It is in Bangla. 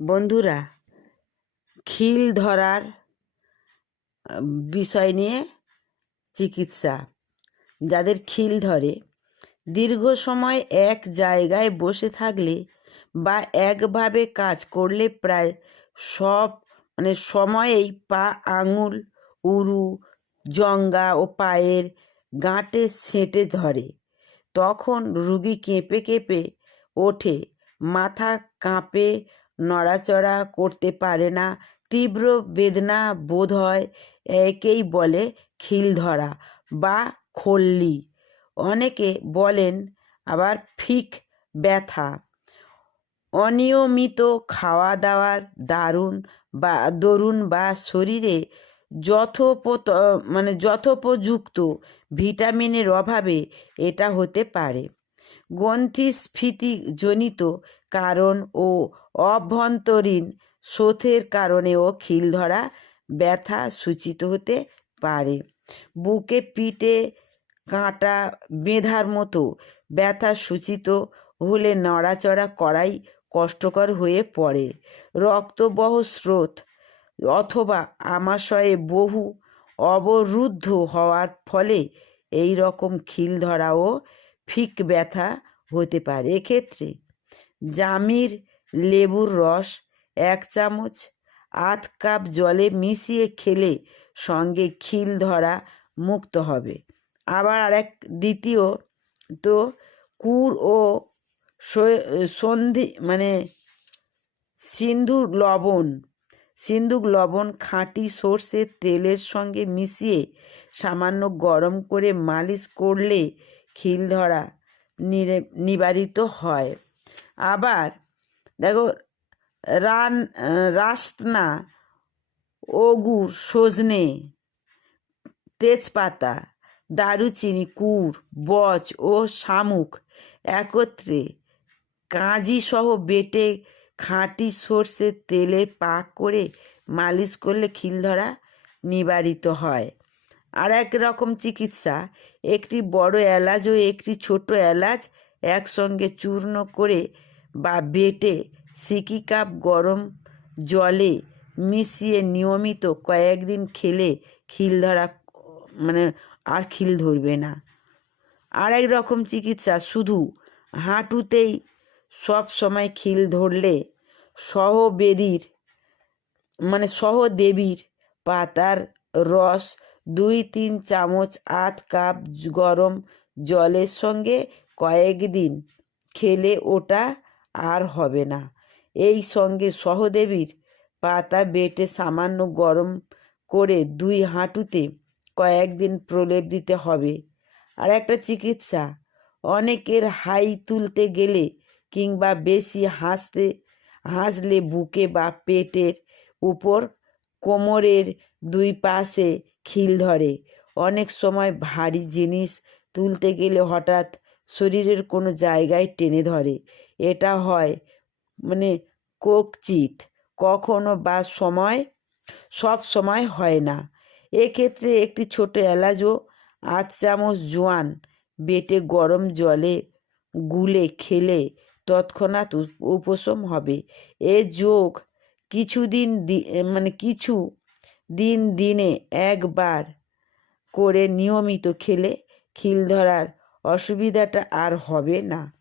বন্ধুরা, খিল ধরার বিষয় নিয়ে চিকিৎসা। যাদের খিল ধরে, দীর্ঘ সময় এক জায়গায় বসে থাকলে বা একভাবে কাজ করলে প্রায় সব মানে সময়েই পা, আঙুল, উরু, জঙ্গা ও পায়ের গাঁটে সেঁটে ধরে। তখন রুগী কেঁপে কেঁপে ওঠে, মাথা কাঁপে নড়াচড়া করতে পারে না, তীব্র বেদনা বোধ হয় একেই বলে খিল ধরা বা খল্লি। অনেকে বলেন আবার ফিক ব্যথা। অনিয়মিত খাওয়া দাওয়ার দারুণ বা দরুন বা শরীরে যথোপত মানে যথোপযুক্ত ভিটামিনের অভাবে এটা হতে পারে। গ্রন্থিস্ফীতিজনিত কারণ ও অভ্যন্তরীণ শোথের কারণেও খিল ধরা ব্যথা সূচিত হতে পারে। বুকে পিঠে কাঁটা বেঁধার মতো ব্যথা সূচিত হলে নড়াচড়া করাই কষ্টকর হয়ে পড়ে। রক্তবহ স্রোত অথবা আমাশয়ে বহু অবরুদ্ধ হওয়ার ফলে এই রকম খিল ধরা ও ফিক ব্যথা হতে পারে। এক্ষেত্রে জামির লেবুর রস এক চামচ, আধ কাপ জলে মিশিয়ে খেলে সঙ্গে খিল ধরা মুক্ত হবে। আবার আরেক দ্বিতীয় তো কুর ও সন্ধি মানে সিন্ধুর লবণ। সিন্ধুক লবণ খাঁটি সর্ষের তেলের সঙ্গে মিশিয়ে সামান্য গরম করে মালিশ করলে খিল ধরা নিবারিত হয়। আবার দেখো, রান রাস্তা ওগুর সজনে, তেজপাতা, দারুচিনি কুর বচ ও শামুক একত্রে কাঁজি সহ বেটে খাঁটি সর্ষের তেলে পাক করে মালিশ করলে খিল ধরা নিবারিত হয়। আর এক রকম চিকিৎসা, একটি বড় এলাচ ও একটি ছোট এলাচ একসঙ্গে চূর্ণ করে বা বেটে সিকি কাপ গরম জলে মিশিয়ে নিয়মিত কয়েকদিন খেলে খিল ধরা মানে আর খিল ধরবে না। আর এক রকম চিকিৎসা, শুধু হাঁটুতেই সব সময় খিল ধরলে সহবেদীর মানে সহদেবীর পাতার রস দুই, তিন চামচ আধ কাপ গরম জলের সঙ্গে কয়েকদিন খেলে ওটা আর হবে না। এই সঙ্গে সহদেবীর পাতা বেটে সামান্য গরম করে দুই হাঁটুতে কয়েকদিন প্রলেপ দিতে হবে। আর একটা চিকিৎসা, অনেকের হাই তুলতে গেলে কিংবা বেশি হাসতে, হাসলে বুকে বা পেটের উপর কোমরের দুই পাশে খিল ধরে। অনেক সময় ভারী জিনিস তুলতে গেলে হঠাৎ শরীরের কোনো জায়গায় টেনে ধরে। এটা হয়। মানে কোকচিত কখনো বা সময়, সব সময় হয় না। এক্ষেত্রে একটি ছোট এলাচও আধ চামচ জোয়ান বেটে গরম জলে গুলে খেলে তৎক্ষণাৎ উপ- উপশম হবে। এ যোগ কিছুদিন মানে কিছু দিন দিনে একবার করে নিয়মিত খেলে খিল ধরার অসুবিধাটা আর হবে না।